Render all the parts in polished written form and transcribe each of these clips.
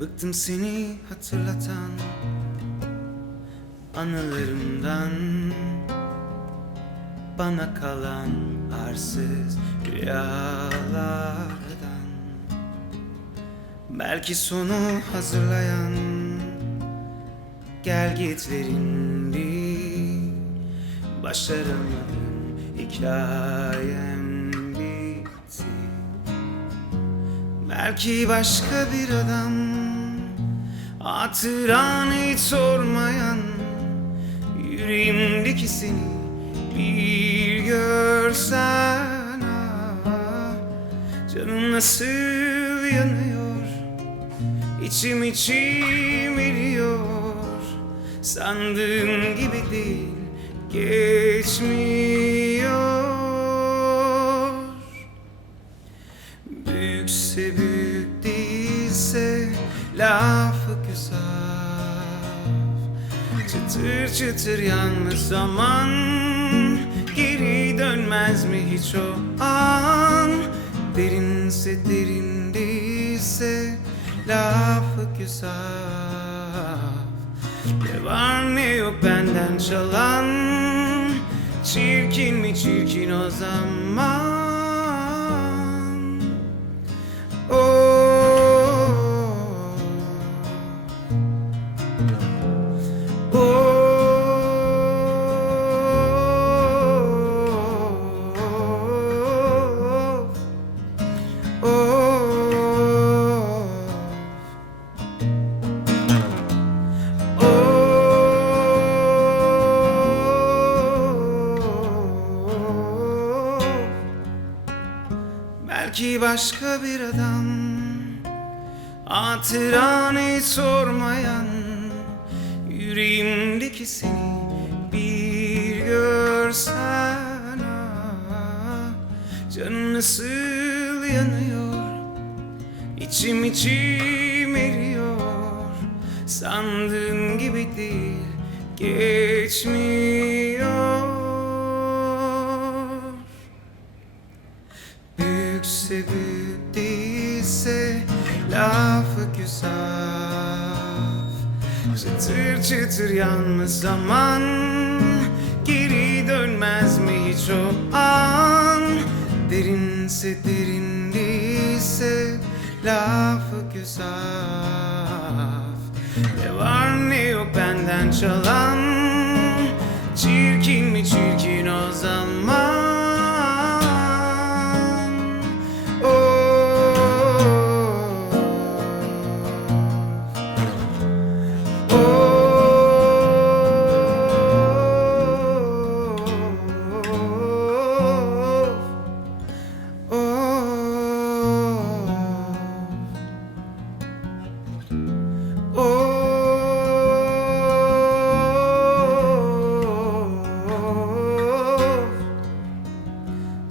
Bıktım seni hatırlatan anılarımdan, bana kalan arsız rüyalardan. Belki sonu hazırlayan gelgitlerindi, başaramadım, hikayem bitti. Belki başka bir adam, hatıranı hiç sormayan, yüreğimdeki seni bir görsen, ah, canım nasıl yanıyor, içim eriyor. Sandığım gibi değil, geçmiyor. Büyükse büyük, değilse lafı güzel. Çıtır çıtır yalnız zaman, geri dönmez mi hiç o an? Derinse derin, değilse lafı güzel. Ne var ne yok benden çalan, çirkin mi çirkin o zaman? Belki başka bir adam, hatıranı hiç sormayan, yüreğimdeki seni bir görsen, ah, canım nasıl yanıyor, içim eriyor. Sandığın gibi değil, geçmiyor. Büyükse büyük, değilse lafı güzel. Çıtır çıtır yalnız zaman, geri dönmez mi hiç o an? Derinse derin, değilse lafı güzel. Ne var ne yok benden çalan, çirkin mi çirkin o zaman?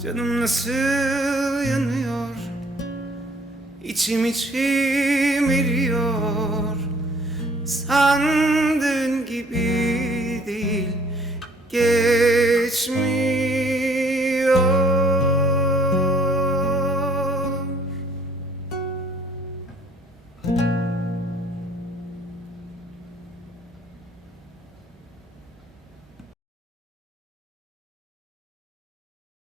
Canım nasıl yanıyor, içim eriyor. Sandığın gibi